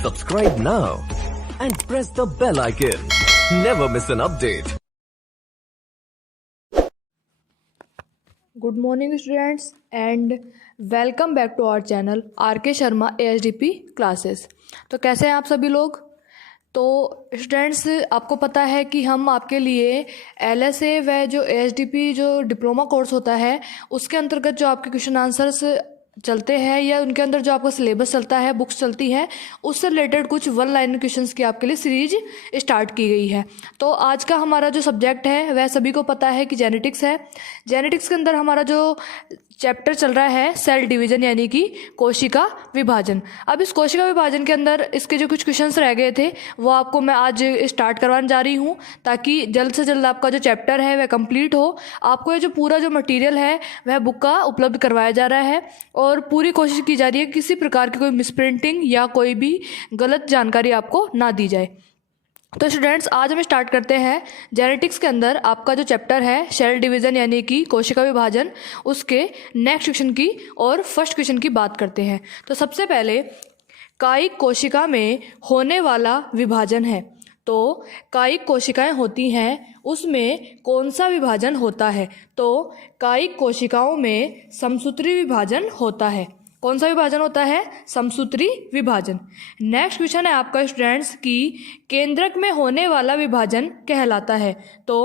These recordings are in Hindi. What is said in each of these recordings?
Subscribe now and press the bell icon. Never miss an update. Good morning students and welcome back to our channel R K. Sharma AHDP classes. तो कैसे हैं आप सभी लोग। तो स्टूडेंट्स आपको पता है कि हम आपके लिए LSA व जो AHDP जो डिप्लोमा कोर्स होता है उसके अंतर्गत जो आपके क्वेश्चन आंसर्स चलते हैं या उनके अंदर जो आपका सिलेबस चलता है, बुक्स चलती हैं, उससे रिलेटेड कुछ वन लाइन क्वेश्चंस की आपके लिए सीरीज स्टार्ट की गई है। तो आज का हमारा जो सब्जेक्ट है वह सभी को पता है कि जेनेटिक्स है। जेनेटिक्स के अंदर हमारा जो चैप्टर चल रहा है सेल डिवीजन यानी कि कोशिका विभाजन। अब इस कोशिका विभाजन के अंदर इसके जो कुछ क्वेश्चंस रह गए थे वो आपको मैं आज स्टार्ट करवाने जा रही हूँ ताकि जल्द से जल्द आपका जो चैप्टर है वह कंप्लीट हो। आपको ये जो पूरा जो मटेरियल है वह बुक का उपलब्ध करवाया जा रहा है और पूरी कोशिश की जा रही है कि किसी प्रकार की कोई मिसप्रिंटिंग या कोई भी गलत जानकारी आपको ना दी जाए। तो स्टूडेंट्स आज हम स्टार्ट करते हैं जेनेटिक्स के अंदर आपका जो चैप्टर है सेल डिवीज़न यानी कि कोशिका विभाजन, उसके नेक्स्ट क्वेश्चन की और फर्स्ट क्वेश्चन की बात करते हैं। तो सबसे पहले कायिक कोशिका में होने वाला विभाजन है। तो कायिक कोशिकाएं होती हैं उसमें कौन सा विभाजन होता है। तो कायिक कोशिकाओं में समसूत्री विभाजन होता है। कौन सा विभाजन होता है? समसूत्री विभाजन। नेक्स्ट क्वेश्चन है आपका स्टूडेंट्स कि केंद्रक में होने वाला विभाजन कहलाता है। तो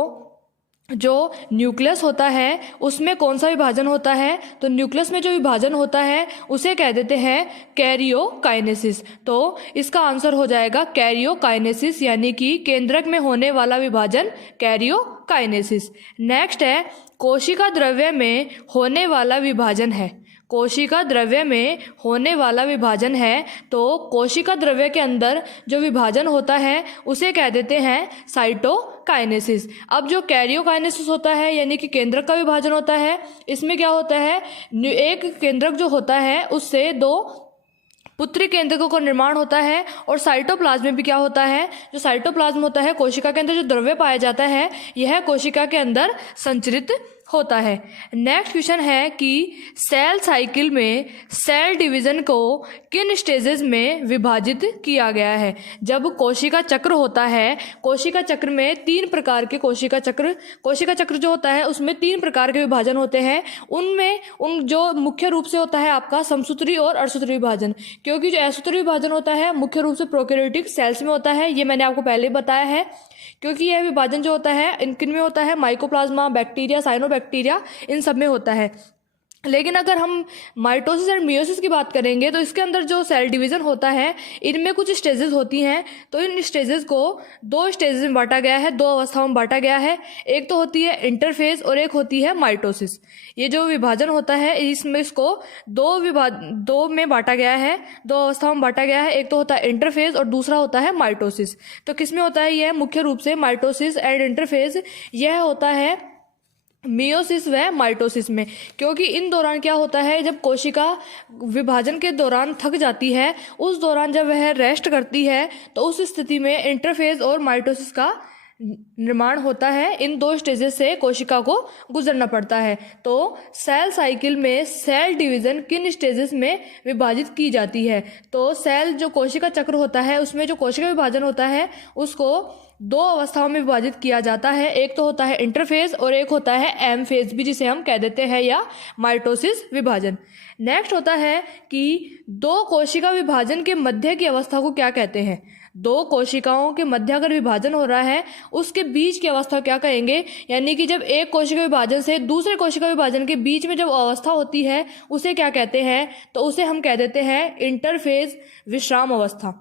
जो न्यूक्लियस होता है उसमें कौन सा विभाजन होता है? तो न्यूक्लियस में जो विभाजन होता है उसे कह देते हैं कैरियोकाइनेसिस। तो इसका आंसर हो जाएगा कैरियोकाइनेसिस यानी कि केंद्रक में होने वाला विभाजन कैरियोकाइनेसिस। नेक्स्ट है कोशिका द्रव्य में होने वाला विभाजन है। कोशिका द्रव्य में होने वाला विभाजन है। तो कोशिका द्रव्य के अंदर जो विभाजन होता है उसे कह देते हैं साइटोकाइनेसिस। अब जो कैरियोकाइनेसिस होता है यानी कि केंद्रक का विभाजन होता है, इसमें क्या होता है, एक केंद्रक जो होता है उससे दो पुत्री केंद्रकों का निर्माण होता है और साइटोप्लाज्म में भी क्या होता है, जो साइटोप्लाज्म होता है कोशिका के अंदर जो द्रव्य पाया जाता है यह कोशिका के अंदर संचरित होता है। नेक्स्ट क्वेश्चन है कि सेल साइकिल में सेल डिवीजन को किन स्टेजेस में विभाजित किया गया है। जब कोशिका चक्र होता है, कोशिका चक्र में तीन प्रकार के कोशिका चक्र जो होता है उसमें तीन प्रकार के विभाजन होते हैं। उनमें जो मुख्य रूप से होता है आपका समसूत्री और अर्धसूत्री विभाजन, क्योंकि जो असूत्री विभाजन होता है मुख्य रूप से प्रोकैरियोटिक सेल्स में होता है, ये मैंने आपको पहले बताया है। क्योंकि यह विभाजन जो होता है किन में होता है, माइकोप्लाज्मा, बैक्टीरिया, साइनोबैक्टीरिया, इन सब में होता है। लेकिन अगर हम माइटोसिस एंड मियोसिस की बात करेंगे तो इसके अंदर जो सेल डिवीज़न होता है इनमें कुछ स्टेजेस होती हैं। तो इन स्टेजेस को दो स्टेजेस में बांटा गया है, दो अवस्थाओं में बांटा गया है। एक तो होती है इंटरफेज और एक होती है माइटोसिस। ये जो विभाजन होता है इसमें इसको दो में बांटा गया है, दो अवस्थाओं में बांटा गया है। एक तो होता है इंटरफेज और दूसरा होता है माइटोसिस। तो किस में होता है यह? मुख्य रूप से माइटोसिस एंड इंटरफेज यह होता है मियोसिस व माइटोसिस में। क्योंकि इन दौरान क्या होता है, जब कोशिका विभाजन के दौरान थक जाती है, उस दौरान जब वह रेस्ट करती है तो उस स्थिति में इंटरफेज और माइटोसिस का निर्माण होता है। इन दो स्टेजेस से कोशिका को गुजरना पड़ता है। तो सेल साइकिल में सेल डिवीजन किन स्टेजेस में विभाजित की जाती है? तो सेल जो कोशिका चक्र होता है उसमें जो कोशिका विभाजन होता है उसको दो अवस्थाओं में विभाजित किया जाता है। एक तो होता है इंटरफेज और एक होता है एम फेज भी, जिसे हम कह देते हैं या माइटोसिस विभाजन। नेक्स्ट होता है कि दो कोशिका विभाजन के मध्य की अवस्था को क्या कहते हैं। दो कोशिकाओं के मध्य अगर विभाजन हो रहा है उसके बीच की अवस्था क्या कहेंगे, यानी कि जब एक कोशिका विभाजन से दूसरे कोशिका विभाजन के बीच में जब अवस्था होती है उसे क्या कहते हैं? तो उसे हम कह देते हैं इंटरफेज विश्राम अवस्था।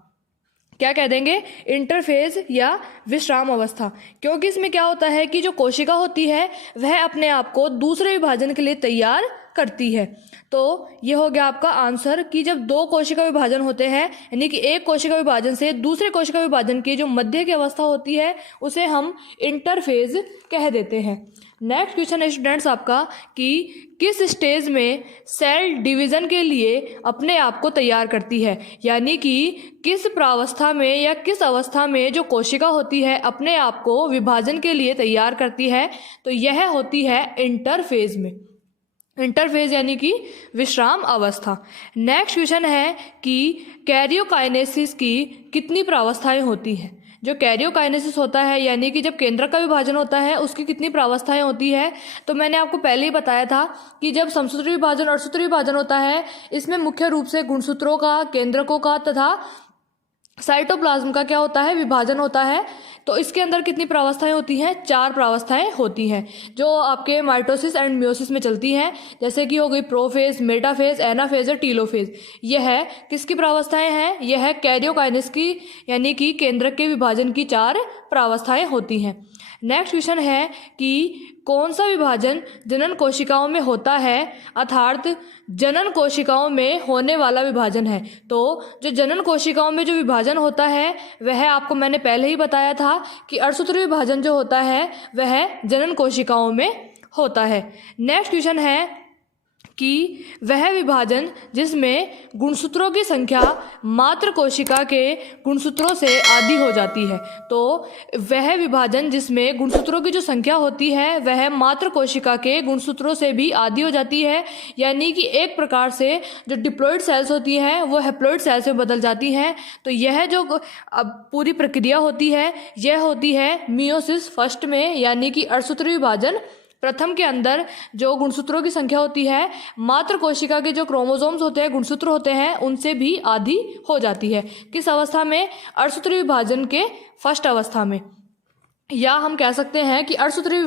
क्या कह देंगे? इंटरफेज या विश्राम अवस्था। क्योंकि इसमें क्या होता है कि जो कोशिका होती है वह अपने आप को दूसरे विभाजन के लिए तैयार करती है। तो ये हो गया आपका आंसर कि जब दो कोशिका विभाजन होते हैं यानी कि एक कोशिका विभाजन से दूसरे कोशिका विभाजन की जो मध्य की अवस्था होती है उसे हम इंटरफेज कह देते हैं। नेक्स्ट क्वेश्चन है स्टूडेंट्स आपका कि किस स्टेज में सेल डिवीजन के लिए अपने आप को तैयार करती है, यानी कि किस प्रावस्था में या किस अवस्था में जो कोशिका होती है अपने आप को विभाजन के लिए तैयार करती है। तो यह होती है इंटरफेज में। इंटरफेज यानी कि विश्राम अवस्था। नेक्स्ट क्वेश्चन है कि कैरियोकाइनेसिस की कितनी प्रावस्थाएं होती हैं। जो कैरियोकाइनेसिस होता है यानी कि जब केंद्रक का विभाजन होता है उसकी कितनी प्रावस्थाएं होती है, तो मैंने आपको पहले ही बताया था कि जब समसूत्री विभाजन और सूत्री विभाजन होता है इसमें मुख्य रूप से गुणसूत्रों का, केंद्रकों का तथा साइटोप्लाज्म का क्या होता है, विभाजन होता है। तो इसके अंदर कितनी प्रावस्थाएं होती हैं, 4 प्रावस्थाएं होती हैं जो आपके माइटोसिस एंड मियोसिस में चलती हैं, जैसे कि हो गई प्रोफेज, मेटाफेज, एनाफेज और टीलोफेज। यह है किसकी प्रावस्थाएं हैं, यह है कैरियोकाइनेसिस की यानी कि केंद्रक के विभाजन की 4 प्रावस्थाएं होती हैं। नेक्स्ट क्वेश्चन है कि कौन सा विभाजन जनन कोशिकाओं में होता है, अर्थात जनन कोशिकाओं में होने वाला विभाजन है। तो जो जनन कोशिकाओं में जो विभाजन होता है वह आपको मैंने पहले ही बताया था कि अर्धसूत्री विभाजन जो होता है वह जनन कोशिकाओं में होता है। नेक्स्ट क्वेश्चन है कि वह विभाजन जिसमें गुणसूत्रों की संख्या मात्र कोशिका के गुणसूत्रों से आधी हो जाती है। तो वह विभाजन जिसमें गुणसूत्रों की जो संख्या होती है वह मात्र कोशिका के गुणसूत्रों से भी आधी हो जाती है, यानी कि एक प्रकार से जो डिप्लॉइड सेल्स होती हैं वो हैप्लॉइड सेल्स में बदल जाती हैं। तो यह जो अब पूरी प्रक्रिया होती है यह होती है मियोसिस फर्स्ट में, यानी कि अर्धसूत्री विभाजन प्रथम के अंदर जो गुणसूत्रों की संख्या होती है मात्र कोशिका के जो क्रोमोसोम्स होते हैं, गुणसूत्र होते हैं, उनसे भी आधी हो जाती है। किस अवस्था में, अर्धसूत्री विभाजन के फर्स्ट अवस्था में, या हम कह सकते हैं कि अर्धसूत्री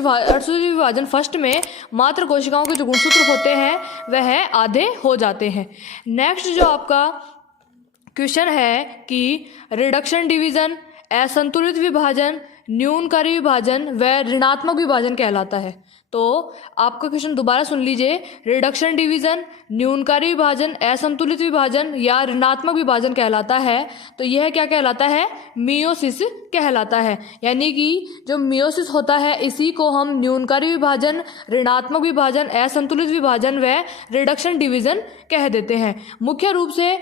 विभाजन फर्स्ट में मात्र कोशिकाओं के जो गुणसूत्र होते हैं वह आधे हो जाते हैं। नेक्स्ट जो आपका क्वेश्चन है कि रिडक्शन डिवीजन, असंतुलित विभाजन, न्यूनकारी विभाजन व ऋणात्मक विभाजन कहलाता है। तो आपका क्वेश्चन दोबारा सुन लीजिए, रिडक्शन डिवीजन, न्यूनकारी विभाजन, असंतुलित विभाजन या ऋणात्मक विभाजन कहलाता है। तो यह क्या कहलाता है, मियोसिस कहलाता है। यानी कि जो मियोसिस होता है इसी को हम न्यूनकारी विभाजन, ऋणात्मक विभाजन, असंतुलित विभाजन व रिडक्शन डिवीजन कह देते हैं। मुख्य रूप से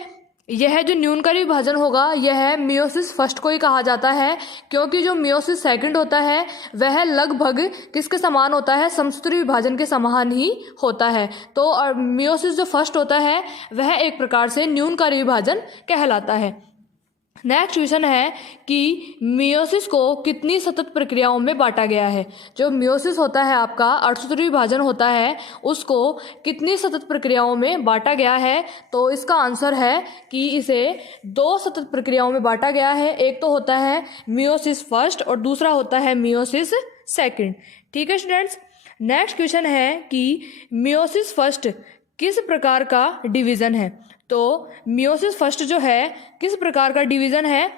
यह जो न्यूनकारी विभाजन होगा यह मियोसिस फर्स्ट को ही कहा जाता है, क्योंकि जो मियोसिस सेकंड होता है वह लगभग किसके समान होता है, समसूत्री विभाजन के समान ही होता है। तो मियोसिस जो फर्स्ट होता है वह एक प्रकार से न्यूनकारी विभाजन कहलाता है। नेक्स्ट क्वेश्चन है कि मियोसिस को कितनी सतत प्रक्रियाओं में बांटा गया है। जो मियोसिस होता है आपका, अर्धसूत्री विभाजन होता है, उसको कितनी सतत प्रक्रियाओं में बांटा गया है। तो इसका आंसर है कि इसे 2 सतत प्रक्रियाओं में बांटा गया है। एक तो होता है मियोसिस फर्स्ट और दूसरा होता है मियोसिस सेकंड। ठीक है स्टूडेंट्स। नेक्स्ट क्वेश्चन है कि मियोसिस फर्स्ट किस प्रकार का डिवीजन है। तो मियोसिस फर्स्ट जो है किस प्रकार का डिवीजन है,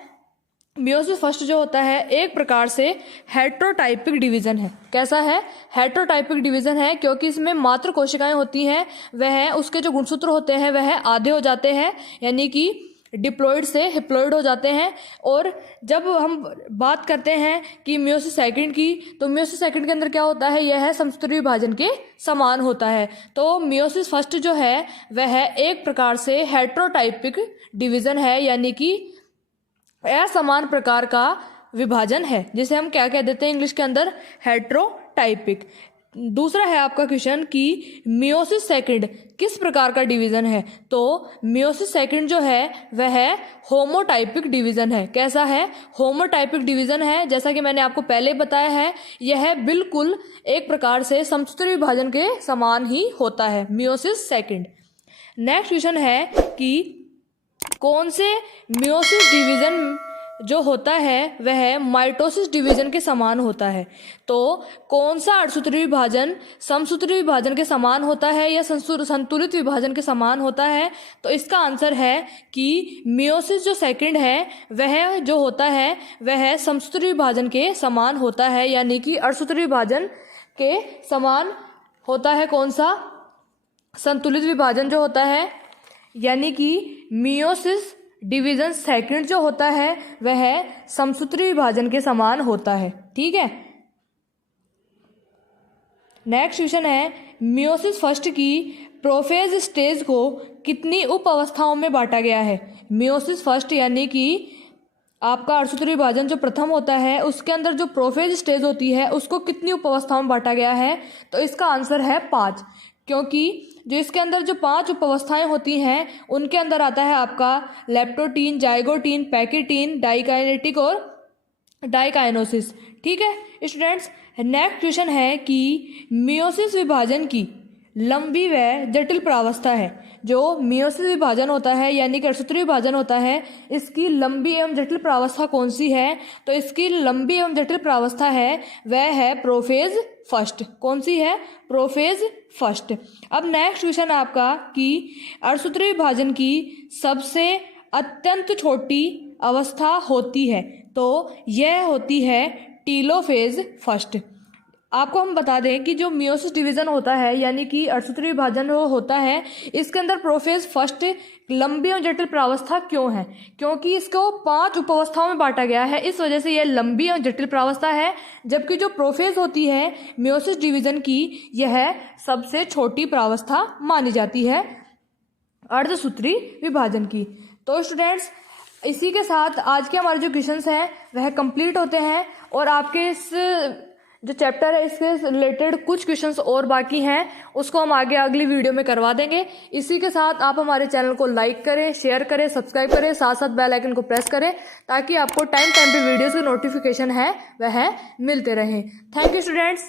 मियोसिस फर्स्ट जो होता है एक प्रकार से हेट्रोटाइपिक डिवीजन है। कैसा है, हेट्रोटाइपिक डिवीजन है, क्योंकि इसमें मात्र कोशिकाएं होती हैं, वह उसके जो गुणसूत्र होते हैं वह आधे हो जाते हैं, यानी कि डिप्लॉइड से हिप्लॉइड हो जाते हैं। और जब हम बात करते हैं कि मियोसिस सेकंड की, तो मियोसिस सेकंड के अंदर क्या होता है, यह समसूत्री विभाजन के समान होता है। तो मियोसिस फर्स्ट जो है वह एक प्रकार से हेट्रोटाइपिक डिवीजन है, यानी कि असमान प्रकार का विभाजन है, जिसे हम क्या कह देते हैं इंग्लिश के अंदर, हेट्रोटाइपिक। दूसरा है आपका क्वेश्चन कि मियोसिस सेकंड किस प्रकार का डिवीजन है। तो मियोसिस सेकंड जो है वह होमोटाइपिक डिवीजन है। कैसा है, होमोटाइपिक डिवीजन है। जैसा कि मैंने आपको पहले बताया है, यह बिल्कुल एक प्रकार से समसूत्री विभाजन के समान ही होता है, मियोसिस सेकंड। नेक्स्ट क्वेश्चन है कि कौन से मियोसिस डिवीजन जो होता है वह माइटोसिस डिवीजन के समान होता है। तो कौन सा अर्धसूत्री विभाजन समसूत्री विभाजन के समान होता है या संतुलित विभाजन के समान होता है। तो इसका आंसर है कि मियोसिस जो सेकंड है वह जो होता है वह समसूत्री विभाजन के समान होता है, यानी कि अर्धसूत्री विभाजन के समान होता है। कौन सा, संतुलित विभाजन जो होता है, यानी कि मियोसिस डिवीजन सेकंड जो होता है वह समसूत्री विभाजन के समान होता है। ठीक है। नेक्स्ट क्वेश्चन है मियोसिस फर्स्ट की प्रोफेज स्टेज को कितनी उप अवस्थाओं में बांटा गया है। मियोसिस फर्स्ट यानी कि आपका अर्धसूत्री विभाजन जो प्रथम होता है उसके अंदर जो प्रोफेज स्टेज होती है उसको कितनी उप अवस्थाओं में बांटा गया है। तो इसका आंसर है 5। क्योंकि जो इसके अंदर जो 5 उपावस्थाएं होती हैं उनके अंदर आता है आपका लेप्टोटीन, जाइगोटीन, पैकेटीन, डाइकाइनेटिक और डाइकाइनोसिस। ठीक है स्टूडेंट्स, नेक्स्ट क्वेश्चन है कि मियोसिस विभाजन की लंबी व जटिल प्रावस्था है। जो मियोसिस विभाजन होता है यानी कि अर्थसूत्री विभाजन होता है, इसकी लंबी एवं जटिल प्रावस्था कौन सी है? तो इसकी लंबी एवं जटिल प्रावस्था है वह है प्रोफेज फर्स्ट। कौन सी है? Prophase first. अब नेक्स्ट क्वेश्चन आपका कि अर्थसूत्री विभाजन की सबसे अत्यंत छोटी अवस्था होती है, तो यह होती है टीलोफेज फर्स्ट। आपको हम बता दें कि जो मियोसिस डिवीजन होता है यानी कि अर्थसूत्री विभाजन जो होता है, इसके अंदर प्रोफेज फर्स्ट लंबी और जटिल प्रावस्था क्यों है? क्योंकि इसको 5 उपावस्थाओं में बांटा गया है, इस वजह से यह लंबी और जटिल प्रावस्था है। जबकि जो प्रोफेज होती है मियोसिस डिवीजन की, यह सबसे छोटी प्रावस्था मानी जाती है अर्धसूत्री विभाजन की। तो स्टूडेंट्स, इसी के साथ आज के हमारे जो क्वेश्चंस हैं वह कंप्लीट होते हैं और आपके इस जो चैप्टर है इसके रिलेटेड कुछ क्वेश्चंस और बाकी हैं, उसको हम आगे अगली वीडियो में करवा देंगे। इसी के साथ आप हमारे चैनल को लाइक करें, शेयर करें, सब्सक्राइब करें, साथ साथ बेल आइकन को प्रेस करें ताकि आपको टाइम टाइम पे वीडियोस की नोटिफिकेशन है वह मिलते रहें। Thank you students.